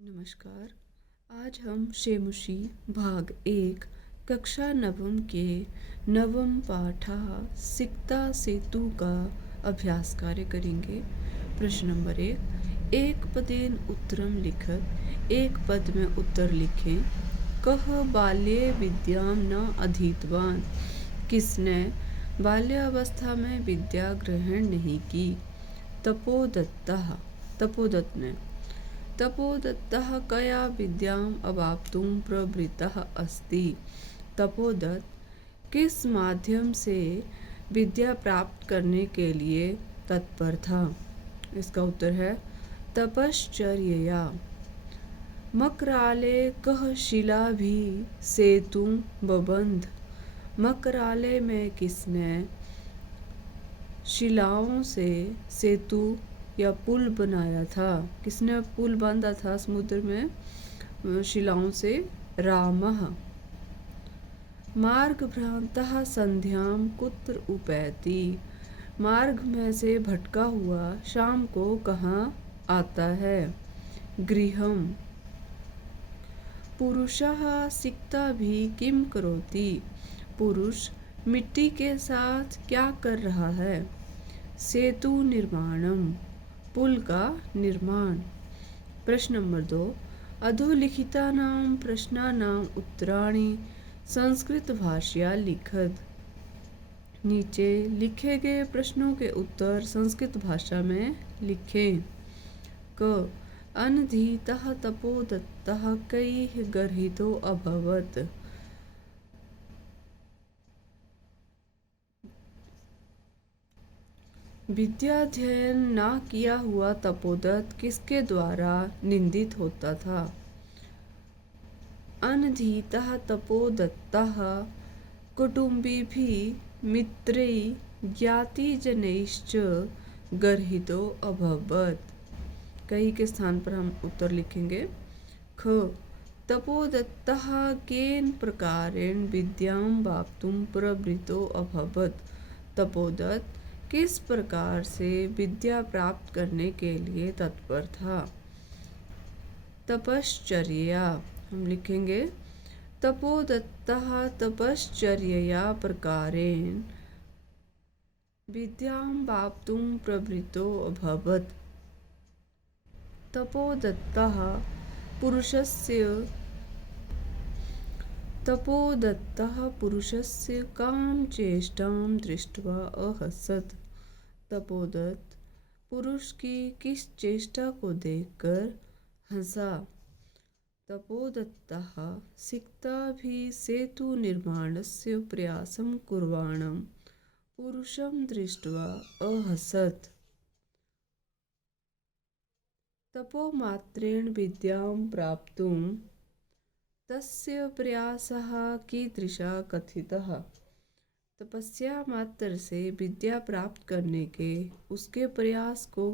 नमस्कार। आज हम शेमुशी भाग 1 कक्षा नवम के नवम पाठः सिक्ता सेतु का अभ्यास कार्य करेंगे। प्रश्न नंबर 1, एक पदेन उत्तरम लिखत, एक पद में उत्तर लिखें। कह बाल्ये विद्याम न अधीतवान, किसने बाल्यावस्था में विद्या ग्रहण नहीं की। तपोदत्तः, तपोदत्त ने। तपोदत्तः कया विद्याम् अवाप्तुं प्रवृत्तः अस्ति। तपोदत्त किस माध्यम से विद्या प्राप्त करने के लिए तत्पर था। इसका उत्तर है तपश्चर्यया। मकराले कह शिला भी सेतुं बबंध, मकराले में किसने शिलाओं से सेतु या पुल बनाया था। किसने पुल बांधा था समुद्र में शिलाओं से। रामः। मार्ग भ्रांतः संध्याम कुत्र उपैति, मार्ग में से भटका हुआ शाम को कहाँ आता है। गृहम। पुरुषः सिक्ता भी किम करोति, पुरुष मिट्टी के साथ क्या कर रहा है। सेतु निर्माणम, पुल का निर्माण। प्रश्न नंबर 2, अधोलिखितानां प्रश्नानां उत्तराणि संस्कृत भाषया लिखत। नीचे लिखे गए प्रश्नों के उत्तर संस्कृत भाषा में लिखें। क अनधीतः तपोदत्तः कैः गर्हितो अभवत्। विद्याध्ययन ना किया हुआ तपोदत्त किसके द्वारा निंदित होता था। अनधीतः तपोदत्तः कुटुम्बिभिः मित्रैः ज्ञातिजनैश्च गर्हितो अभवत्। कई के स्थान पर हम उत्तर लिखेंगे। ख तपोदत्तः केन प्रकारेण विद्यां वाप्तुं प्रवृत्तो अभवत्। तपोदत्त किस प्रकार से विद्या प्राप्त करने के लिए तत्पर था। तपश्चर्या हम लिखेंगे। तपोदत्तः तपश्चर्यया प्रकारेण विद्यां वाप्तुं प्रवृत्तो अभवत्। तपोदत्तः पुरुषस्य कामचेष्टां दृष्ट्वा अहसत्। तपोदत्त पुरुष की किस चेष्टा को देखकर हंसा। तपोदत्तः सिक्ताभिः सेतु निर्माणस्य प्रयासं कुर्वाणं पुरुषं दृष्ट्वा अहसत्। तपोमात्रेण विद्यां प्राप्तुं तस्य प्रयासः कीदृशः कथितः। तपस्या मात्र से विद्या प्राप्त करने के उसके प्रयास को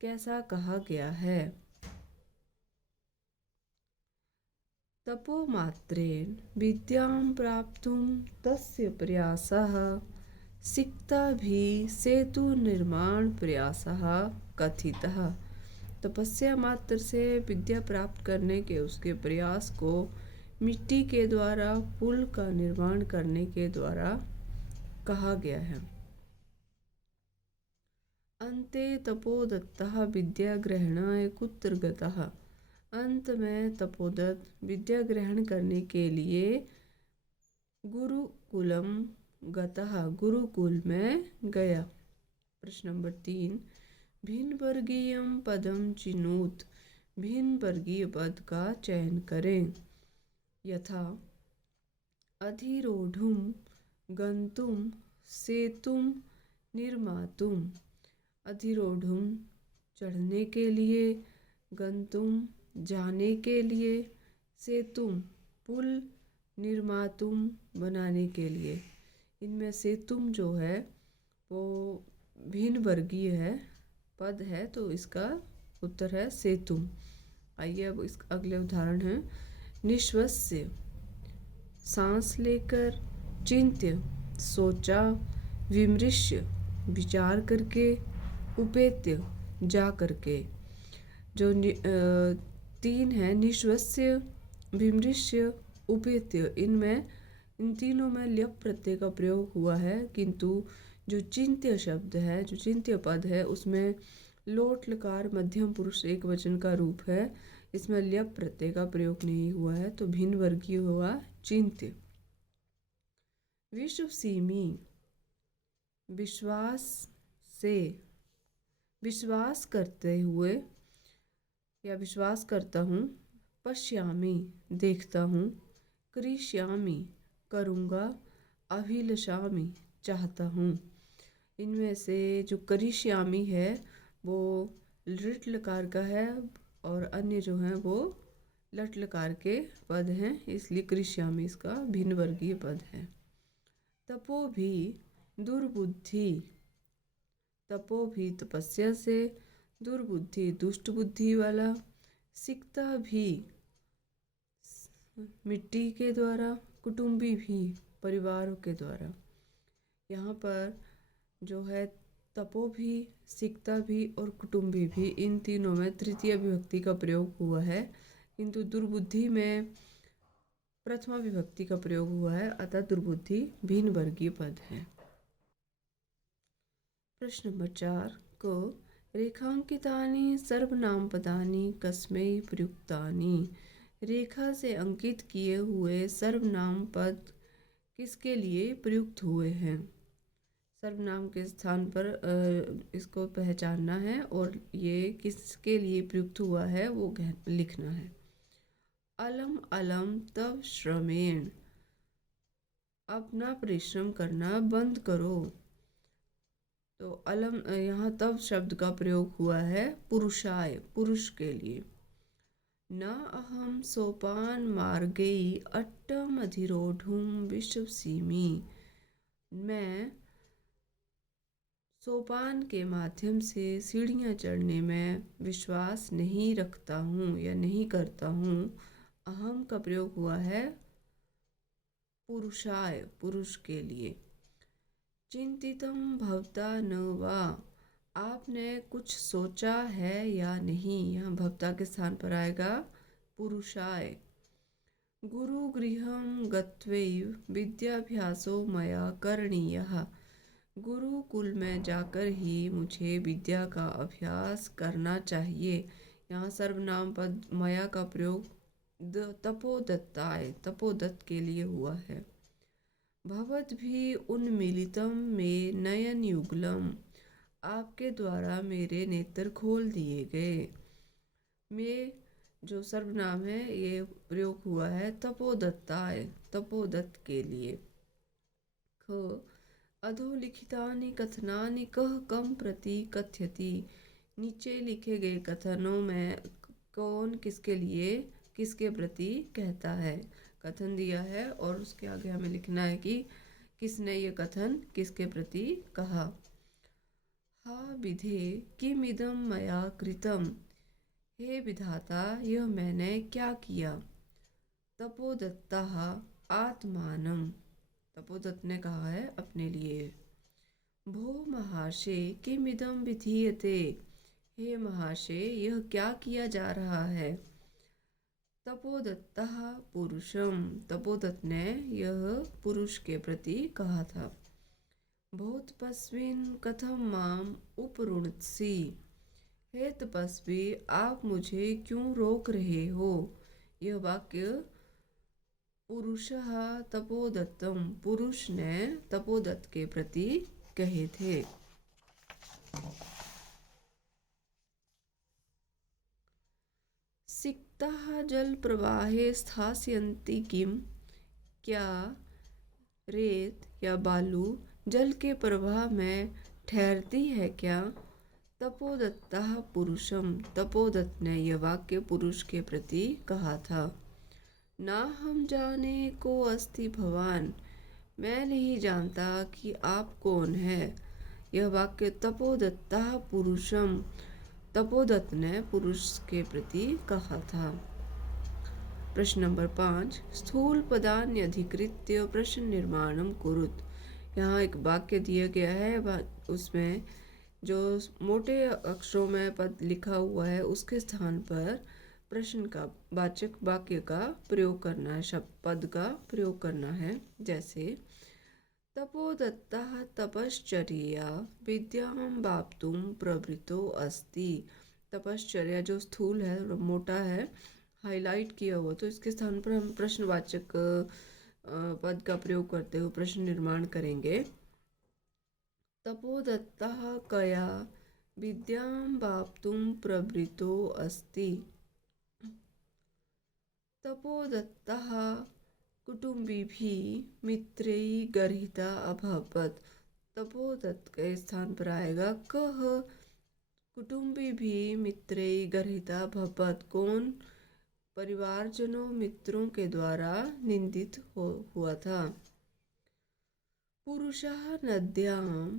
कैसा कहा गया है। तपोमात्रेण विद्यां प्राप्तुं तस्य प्रयासः सिक्ताभिः सेतु निर्माण प्रयासः कथितः। तपस्या मात्र से विद्या प्राप्त करने के उसके प्रयास को मिट्टी के द्वारा पुल का निर्माण करने के द्वारा कहा गया है। अन्ते तपोदत्तः विद्या ग्रहणाय कुत्र गतः। अंत में तपोदत्त विद्या ग्रहण करने के लिए गुरुकुलम गतः, गुरुकुल में गया। प्रश्न नंबर 3, भिन्न वर्गीयम पदम चिनोत, भिन्न वर्गीय पद का चयन करें। यथा अधिरोढ़ुम गंतुम सेतुम निर्मातुम। अधिरोढ़ुम चढ़ने के लिए, गंतुम जाने के लिए, सेतुम पुल निर्मातुम बनाने के लिए। इनमें सेतुम जो है वो भिन्न वर्गीय है, पद है, तो इसका उत्तर है सेतुम। आइए अब इस अगले उदाहरण है। निश्वस्य सांस लेकर, चिंत्य सोचा, विमृश्य विचार करके, उपेत्य जा करके। जो तीन है निश्वस्य, विमृश्य, उपेत्य। इन तीनों में ल्यप प्रत्यय का प्रयोग हुआ है, किंतु जो चिंत्य शब्द है, जो चिंत्य पद है, उसमें लोट लकार मध्यम पुरुष एक वचन का रूप है, इसमें ल्यप प्रत्यय का प्रयोग नहीं हुआ है, तो भिन्न वर्गीय हुआ चिंत्य। विश्वसीमी, विश्वास से, विश्वास करते हुए या विश्वास करता हूँ। पश्यामी, देखता हूँ। करिष्यामि, करूँगा। अभिलषामि, चाहता हूँ। इनमें से जो करिष्यामि है वो लृट लकार का है और अन्य जो हैं वो लट लकार के पद हैं, इसलिए करिष्यामि इसका भिन्न वर्गीय पद है। तपो भी, दुर्बुद्धि। तपो भी तपस्या से, दुर्बुद्धि दुष्ट बुद्धि वाला, सिकता भी मिट्टी के द्वारा, कुटुंबी भी परिवारों के द्वारा। यहाँ पर जो है तपो भी, सिकता भी और कुटुंबी भी, इन तीनों में तृतीय विभक्ति का प्रयोग हुआ है, किंतु दुर्बुद्धि में प्रथमा विभक्ति का प्रयोग हुआ है, अतः दुर्बुद्धि भिन्न वर्गीय पद है। प्रश्न नंबर 4 को रेखांकितानि सर्वनाम पदानि कस्मै प्रयुक्तानि। रेखा से अंकित किए हुए सर्वनाम पद किसके लिए प्रयुक्त हुए हैं। सर्वनाम के स्थान पर इसको पहचानना है और ये किसके लिए प्रयुक्त हुआ है वो लिखना है। अलम अलम तव श्रमेण, अपना परिश्रम करना बंद करो। तो अलम यहाँ तव शब्द का प्रयोग हुआ है पुरुषाय, पुरुष के लिए। न अहम सोपान मार्गे अट्टम अधिरोढ़ुम विश्वसीमि, मैं सोपान के माध्यम से सीढ़ियाँ चढ़ने में विश्वास नहीं रखता हूँ या नहीं करता हूँ। अहम का प्रयोग हुआ है पुरुषाय, पुरुष के लिए। चिंतितम भवता न वा, आपने कुछ सोचा है या नहीं, यहाँ भवता के स्थान पर आएगा पुरुषाय। गुरु गृहम गत्वैव विद्याभ्यासो मया करणीयः, गुरुकुल में जाकर ही मुझे विद्या का अभ्यास करना चाहिए। यहाँ सर्वनाम पद मया का प्रयोग तपोदत्ताय, तपोदत्त के लिए हुआ है। भवत भी उन्मीलितम में नयन युगलम, आपके द्वारा मेरे नेत्र खोल दिए गए। में जो सर्वनाम है ये प्रयोग हुआ है तपोदत्ताय, तपोदत्त के लिए। ख अधोलिखितानि कथनानि कः कम प्रति कथयति, नीचे लिखे गए कथनों में कौन किसके लिए, किसके प्रति कहता है। कथन दिया है और उसके आगे हमें लिखना है कि किसने ये कथन किसके प्रति कहा। हा विधे किमिदं मया कृतम, हे विधाता यह मैंने क्या किया। तपोदत्तः आत्मानं, तपोदत्त ने कहा है अपने लिए। भो महाशय किमिदं विधीयते, हे महाशय यह क्या किया जा रहा है। तपोदत्तः पुरुषम, तपोदत्त ने यह पुरुष के प्रति कहा था। भोतपस्विन् कथम माम उपरुणत्सि, हे तपस्वी आप मुझे क्यों रोक रहे हो। यह वाक्य पुरुषः तपोदत्तम, पुरुष ने तपोदत्त के प्रति कहे थे। सिक्तः जल प्रवाहे स्थास्यन्ति किम, क्या रेत या बालू जल के प्रवाह में ठहरती है क्या। तपोदत्तः पुरुषम, तपोदत्त ने यह वाक्य पुरुष के प्रति कहा था। ना हम जाने को अस्ति भवान, मैं नहीं जानता कि आप कौन है। यह वाक्य तपोदत्तः पुरुषम, तपोदत्त ने पुरुष के प्रति कहा था। प्रश्न नंबर 5 स्थूल पदान्य अधिकृत्य प्रश्न निर्माणम कुरुत, यहाँ एक वाक्य दिया गया है, उसमें जो मोटे अक्षरों में पद लिखा हुआ है उसके स्थान पर प्रश्न का वाचक वाक्य का प्रयोग करना है, शब्द पद का प्रयोग करना है। जैसे तपोदत्तः तपश्चर्या विद्यां वाप्तुं प्रवृत्तो अस्ति। तपश्चर्या जो स्थूल है और मोटा है, हाईलाइट किया हुआ, तो इसके स्थान पर हम प्रश्नवाचक पद का प्रयोग करते हुए प्रश्न निर्माण करेंगे। तपोदत्तः कया विद्यां वाप्तुं प्रवृत्तो अस्ति। तपोदत्तः कुटुम्बिभिः मित्रैः गर्हिता अभवत्। तपोदत्त के स्थान पर आएगा कः कुटुम्बिभिः मित्रैः गर्हिता अभवत्। कौन परिवारजनों मित्रों के द्वारा निंदित हुआ था। पुरुषः नद्यां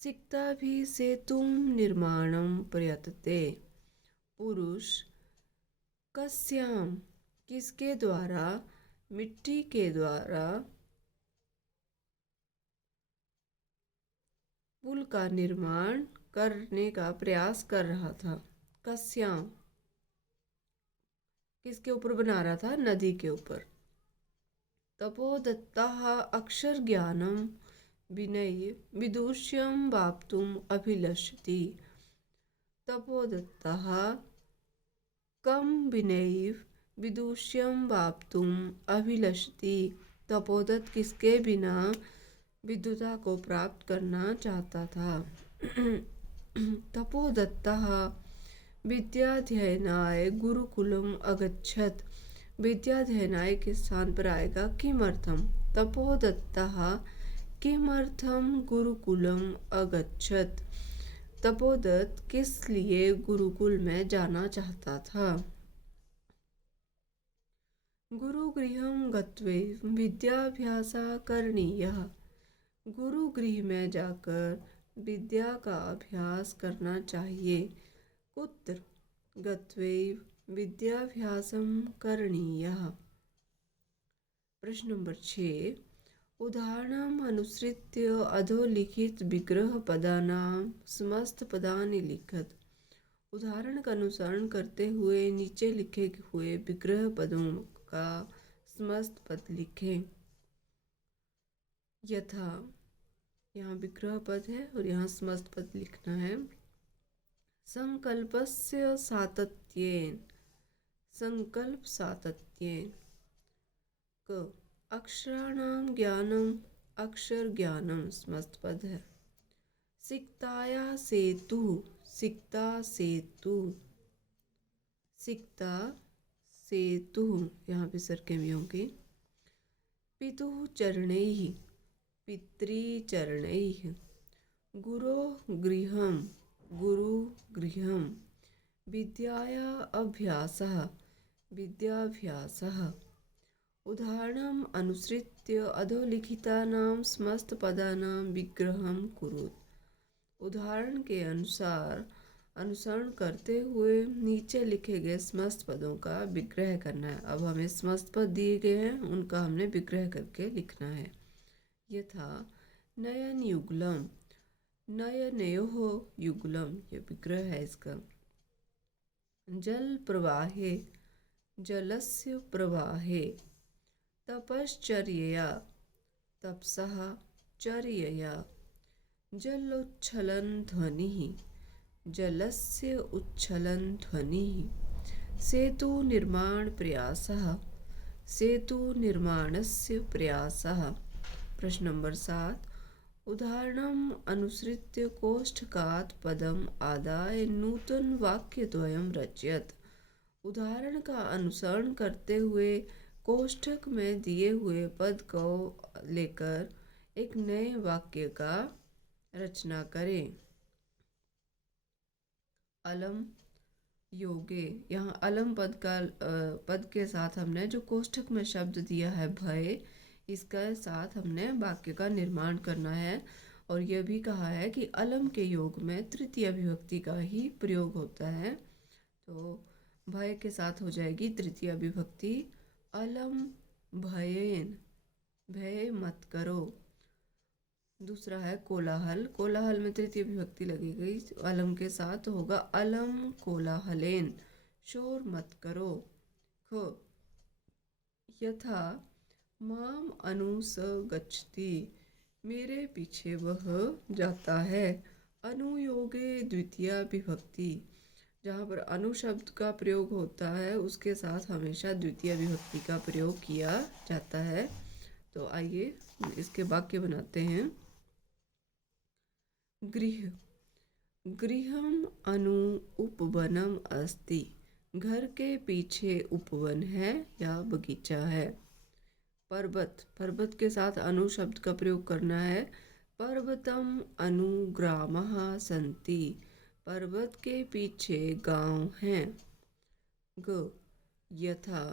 सिक्ताभिः सेतुं निर्माणं प्रयतते। पुरुष कस्यां किसके द्वारा, मिट्टी के द्वारा पुल का निर्माण करने का प्रयास कर रहा था। कस्यां किसके ऊपर बना रहा था, नदी के ऊपर। तपोदत्तः अक्षर ज्ञानम विनय विदुष्यं वाप्तुम अभिलषति। तपोदत्तः कम विनय विदुष्यं वाप्तुम अभिलषति। तपोदत्त किसके बिना विद्युता को प्राप्त करना चाहता था। तपोदत्तः विद्याध्ययनाय गुरुकुलम अगच्छत्। विद्याध्ययनाय के स्थान पर आएगा किमर्थम। तपोदत्तः किमर्थम गुरुकुलम अगच्छत्। तपोदत्त किस लिए गुरुकुल में जाना चाहता था। गुरुगृहं गत्वा विद्याभ्यासः करणीयः। गुरुगृह में जाकर विद्या का अभ्यास करना चाहिए। कुत्र गत्वा विद्याभ्यासं करणीयः। प्रश्न नंबर 6, उदाहरणम् अनुसृत्य अधोलिखित विग्रह पदानां समस्त पदानि लिखत। उदाहरण का अनुसरण करते हुए नीचे लिखे हुए विग्रह पदों का समस्त पद लिखें। यथा, यहाँ विग्रह पद है और यहाँ समस्त पद लिखना है। संकल्पस्य सातत्येन, संकल्प सातत्येन। क अक्षराणां ज्ञानम, अक्षर ज्ञानम समस्त पद है। सिक्ताया सेतु, सिक्ता सेतु, सिक्ता सेतु, यहाँ पे सरकेमी होंगे। पितुः चरणैः, पितृचरणैः। गुरोः गृहं, गुरुगृहं। विद्याया अभ्यासः, विद्याभ्यासः। उदाहरणम् अनुसृत्य अधोलिखितानां समस्त पदानां विग्रहं कुरुत। उदाहरण के अनुसार अनुसरण करते हुए नीचे लिखे गए समस्त पदों का विग्रह करना है। अब हमें समस्त पद दिए गए हैं, उनका हमने विग्रह करके लिखना है। यथा नयन युगलम, नयनयोः युगलम, ये विग्रह है इसका। जल प्रवाहे, जलस्य प्रवाहे। तपश्चर्यया, तपसः चर्यया। जलोच्छलन ध्वनिः, जलस्य उच्छलन ध्वनिः। सेतु निर्माण प्रयासः, सेतु निर्माणस्य प्रयासः। प्रश्न नंबर 7, उदाहरणम् अनुसृत्य कोष्ठकात् पदम् आदाय नूतन वाक्यद्वयं रचयत। उदाहरण का अनुसरण करते हुए कोष्ठक में दिए हुए पद को लेकर एक नए वाक्य का रचना करें। अलम योगे, यहाँ अलम पद के साथ हमने जो कोष्ठक में शब्द दिया है भय, इसके साथ हमने वाक्य का निर्माण करना है। और यह भी कहा है कि अलम के योग में तृतीय विभक्ति का ही प्रयोग होता है। तो भय के साथ हो जाएगी तृतीय विभक्ति। अलम भयेन, भय मत करो। दूसरा है कोलाहल, कोलाहल में तृतीय विभक्ति लगेगी अलम के साथ, होगा अलम कोलाहलेन, शोर मत करो। ख यथा माम अनु स गच्छति, मेरे पीछे वह जाता है। अनुयोगे द्वितीया विभक्ति, जहाँ पर अनु शब्द का प्रयोग होता है उसके साथ हमेशा द्वितीय विभक्ति का प्रयोग किया जाता है। तो आइए इसके वाक्य बनाते हैं। गृह गृहम अनु उपवनम अस्ति, घर के पीछे उपवन है या बगीचा है। पर्वत पर्वत के साथ अनु शब्द का प्रयोग करना है। पर्वतम अनुग्रामः सन्ति, पर्वत के पीछे गांव हैं। ग यथा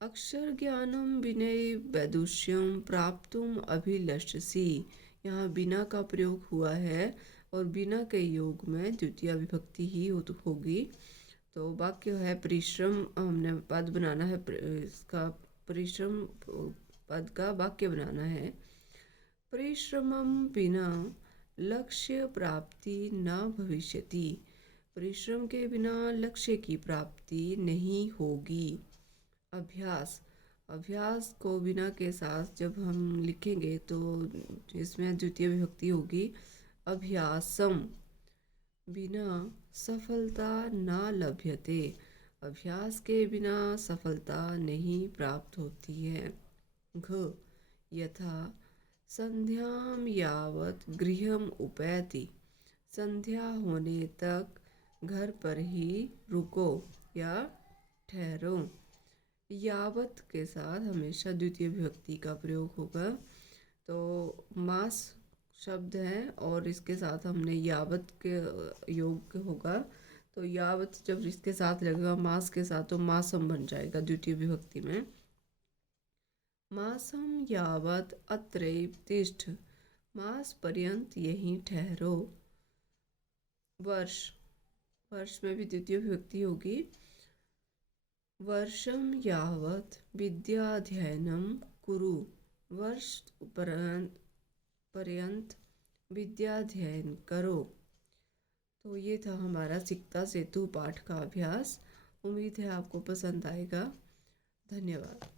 अक्षर ज्ञानम विनय वैदुष्यम प्राप्तुम अभिलषसि, यहाँ बिना का प्रयोग हुआ है और बिना के योग में द्वितीय विभक्ति ही होगी। तो वाक्य है परिश्रम, हमने पद बनाना है, इसका परिश्रम पद का वाक्य बनाना है। परिश्रमम बिना लक्ष्य प्राप्ति न भविष्यति, परिश्रम के बिना लक्ष्य की प्राप्ति नहीं होगी। अभ्यास अभ्यास को बिना के साथ जब हम लिखेंगे तो इसमें द्वितीय विभक्ति होगी। अभ्यासम बिना सफलता न लभ्यते, अभ्यास के बिना सफलता नहीं प्राप्त होती है। घ यथा संध्याम यावत गृहम उपैति, संध्या होने तक घर पर ही रुको या ठहरो। यावत के साथ हमेशा द्वितीय विभक्ति का प्रयोग होगा। तो मास शब्द है और इसके साथ हमने यावत के योग होगा, तो यावत जब इसके साथ लगेगा मास के साथ तो मासम बन जाएगा द्वितीय विभक्ति में। मासम यावत अत्रैव तिष्ठ, मास पर्यंत यहीं ठहरो। वर्ष वर्ष में भी द्वितीय विभक्ति होगी। वर्षम यावत विद्याध्ययनम कुरु, वर्ष पर्यंत विद्याध्ययन करो। तो ये था हमारा सिकता सेतु पाठ का अभ्यास। उम्मीद है आपको पसंद आएगा। धन्यवाद।